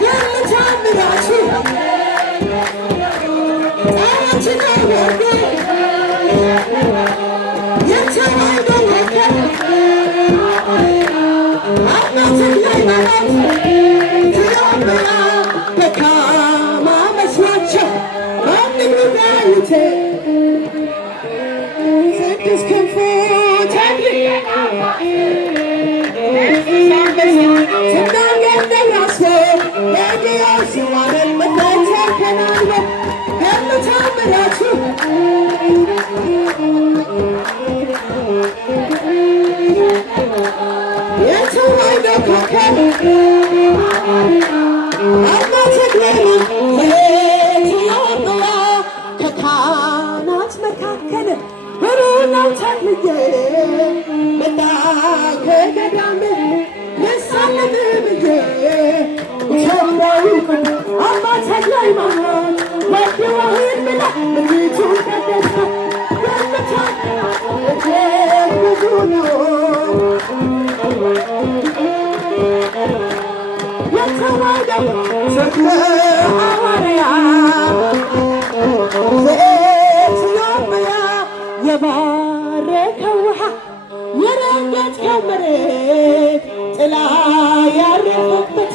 Get ከካህናት መካከል ብሩናው ተክልዬ መጣ ከገዳም ልሳለም ብዬ ኢትዮጵያዊ አባ ተክለ ሃይማኖት ወድ ዋህድ ብላ ምድሪቱን ቀደሰ። እጅግ ብዙ ነው የተዋደው ዝክረ ሐዋርያ ዘኢትዮጵያ የባረከው ውሃ የረገጥከው መሬት ጥላ ያረፈበት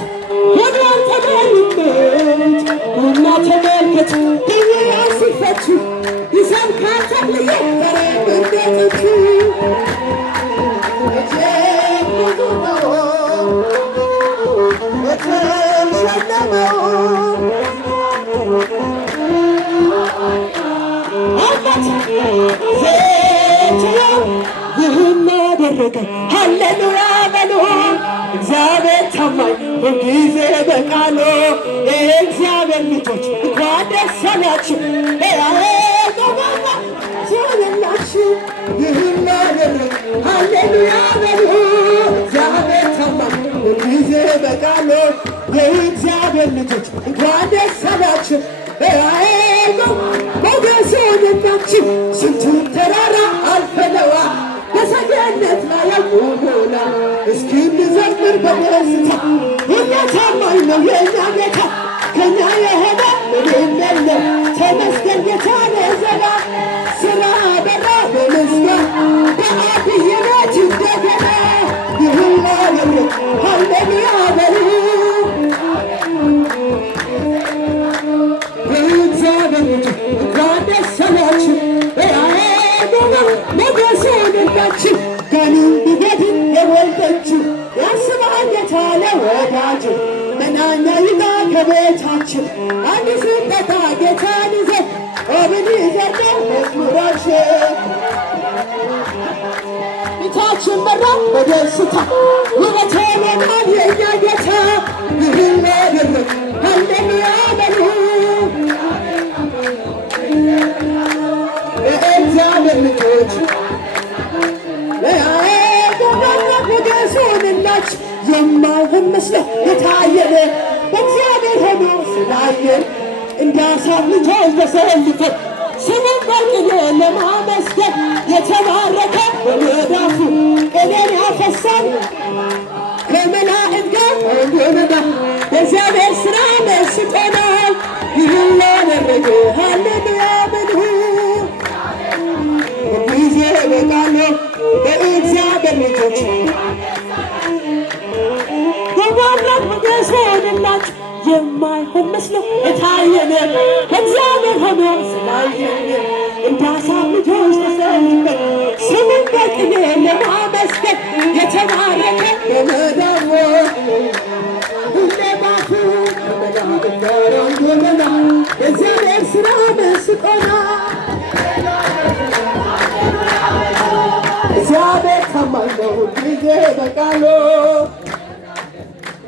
የዳር ተመልከት ቡና ተመልከት ድውያን ሲፈቱ ይሰብካል ተክልዬ በረከቶቹ እጅግ ብዙ ነው የተሸለመው ይህን ያደረገ ሃሌሉያ በሉ። እግዚአብሔር ታማኝ ሁልጊዜ በቃሉ የእግዚአብሔር ልጆች እንኳን ደስ አላችሁ ጎባባ ሲሆንላችሁ። ይህን ያደረገ ሃሌሉያ በሉ። እግዚአብሔር ታማኝ ሁልጊዜ በቃሉ የእግዚአብሔር ልጆች እንኳን ደስ አላችሁ ሞገስ ሆነላችሁ። ስንቱን ተራራ አልፈነዋ በሰገነት ላይ ያቆሙና እስኪ እንዘምር በደስታ ሁሌ ታማኝ ነው የእኛ ጌታ ከእኛ የሆነ ምንም የለም ተመስገን ጌታ ለዘላለም ስራ በራ በምስጋና በአብይ ቤት እንደገና ይሁን ያደረግ ሃሌሉያ በሉ። እንኳን ደስ አላችሁ ሞገስ ሆነላችሁ። ቀኑን ቢገድል የወለደችው ያስባል ጌታ ለወዳጁ መናኛ ይጋ ከቤታችን አንድ ስጠታ ጌታን ይዘን ቆብን ይዘን መዝሙራችን ፊታችን በራ በደስታ ውበት ሆነናል የእኛ ጌታ ይህን ያደረግ ሃሌሉያ በሉ። የእግዚአብሔር ልጆች ሞገስ ሆነላችሁ። የማይሆን መስሎ የታየን በእግዚአብሔር ሆኖ ስላየን እንደ አሳብ ልጆች ተሰልፈን ስሙን በቅኔ ለማመስገን የተባረከ በመዳፉ ቅኔን ያፈሳል ከመላእክት ጋር አንድ የእግዚአብሔር ሥራ መስጦናል። ይህን ያደረገ ሃሌሉያ በሉ። ጊዜ በቃለሁ በእግዚአብሔር ልጆች በማድረግ ሞገስ ሆነላችሁ። የማይሆን መስሎ የታየን እግዚአብሔር ሆኖ ስላየን እንደ አሳብ ልጆች ተሰልፈን ስሙን በቅኔ ለማመስገን የተባረከ በመዳፉ ሁሌባቱ ከመላእክት ጋር አንድ ሆነናል። የእግዚአብሔር ሥራ መስጦናል። እግዚአብሔር ታማኝ ነው ሁልጊዜ በቃሉ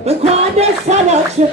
እንኳን ደስ አላችሁ